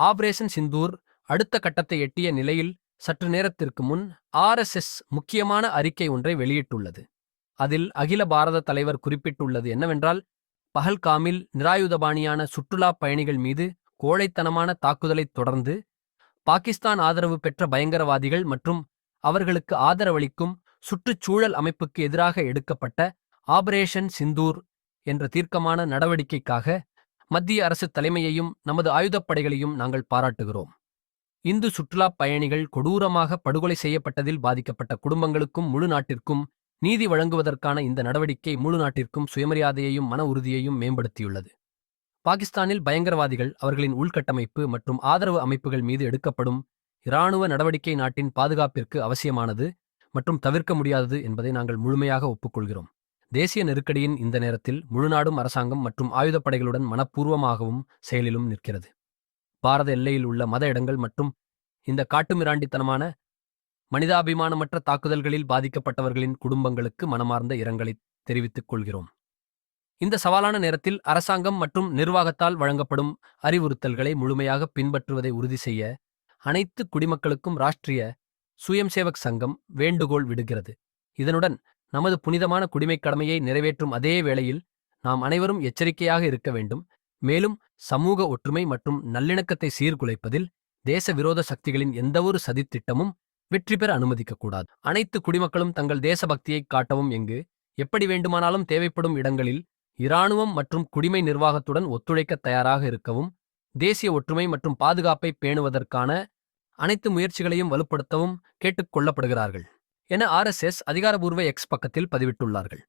Operation Sindoor அடுத்த கட்டத்தை எட்டிய நிலையில் சற்று நேரத்திற்கு முன் ஆர்எஸ்எஸ் முக்கியமான அறிக்கை ஒன்றை வெளியிட்டுள்ளது. அதில் அகில பாரத தலைவர் குறிப்பிட்டுள்ளது என்னவென்றால், பஹல்காமில் நிராயுதபாணியான சுற்றுலாப் பயணிகள் மீது கோழைத்தனமான தாக்குதலைத் தொடர்ந்து பாகிஸ்தான் ஆதரவு பெற்ற பயங்கரவாதிகள் மற்றும் அவர்களுக்கு ஆதரவளிக்கும் சுற்றுச்சூழல் அமைப்புக்கு எதிராக எடுக்கப்பட்ட ஆபரேஷன் சிந்தூர் என்ற தீர்க்கமான நடவடிக்கைக்காக மத்திய அரசு தலைமையையும் நமது ஆயுதப்படைகளையும் நாங்கள் பாராட்டுகிறோம். இந்து சுற்றுலாப் பயணிகள் கொடூரமாக படுகொலை செய்யப்பட்டதில் பாதிக்கப்பட்ட குடும்பங்களுக்கும் முழு நாட்டிற்கும் நீதி வழங்குவதற்கான இந்த நடவடிக்கை முழு நாட்டிற்கும் சுயமரியாதையையும் மன உறுதியையும் மேம்படுத்தியுள்ளது. பாகிஸ்தானில் பயங்கரவாதிகள், அவர்களின் உள்கட்டமைப்பு மற்றும் ஆதரவு அமைப்புகள் மீது எடுக்கப்படும் இராணுவ நடவடிக்கை நாட்டின் பாதுகாப்பிற்கு அவசியமானது மற்றும் தவிர்க்க முடியாதது என்பதை நாங்கள் முழுமையாக ஒப்புக்கொள்கிறோம். தேசிய நெருக்கடியின் இந்த நேரத்தில் முழுநாடும் அரசாங்கம் மற்றும் ஆயுதப்படைகளுடன் மனப்பூர்வமாகவும் செயலிலும் நிற்கிறது. பாரத எல்லையில் உள்ள மத இடங்கள் மற்றும் இந்த காட்டுமிராண்டித்தனமான மனிதாபிமானமற்ற தாக்குதல்களில் பாதிக்கப்பட்டவர்களின் குடும்பங்களுக்கு மனமார்ந்த இரங்கலை தெரிவித்துக் கொள்கிறோம். இந்த சவாலான நேரத்தில் அரசாங்கம் மற்றும் நிர்வாகத்தால் வழங்கப்படும் அறிவுறுத்தல்களை முழுமையாக பின்பற்றுவதை உறுதி செய்ய அனைத்து குடிமக்களுக்கும் ராஷ்டிரிய சுயம்சேவக் சங்கம் வேண்டுகோள் விடுகிறது. இதனுடன் நமது புனிதமான குடிமைக் கடமையை நிறைவேற்றும் அதே வேளையில் நாம் அனைவரும் எச்சரிக்கையாக இருக்க வேண்டும். மேலும் சமூக ஒற்றுமை மற்றும் நல்லிணக்கத்தை சீர்குலைப்பதில் தேச விரோத சக்திகளின் எந்தவொரு சதித்திட்டமும் வெற்றி பெற அனுமதிக்கக்கூடாது. அனைத்து குடிமக்களும் தங்கள் தேசபக்தியை காட்டவும் எப்படி வேண்டுமானாலும் தேவைப்படும் இடங்களில் இராணுவம் மற்றும் குடிமை நிர்வாகத்துடன் ஒத்துழைக்க தயாராக இருக்கவும், தேசிய ஒற்றுமை மற்றும் பாதுகாப்பை பேணுவதற்கான அனைத்து முயற்சிகளையும் வலுப்படுத்தவும் கேட்டுக் கொள்ளப்படுகிறார்கள் என ஆர்எஸ்எஸ் அதிகாரப்பூர்வ எக்ஸ் பக்கத்தில் பதிவிட்டுள்ளார்கள்.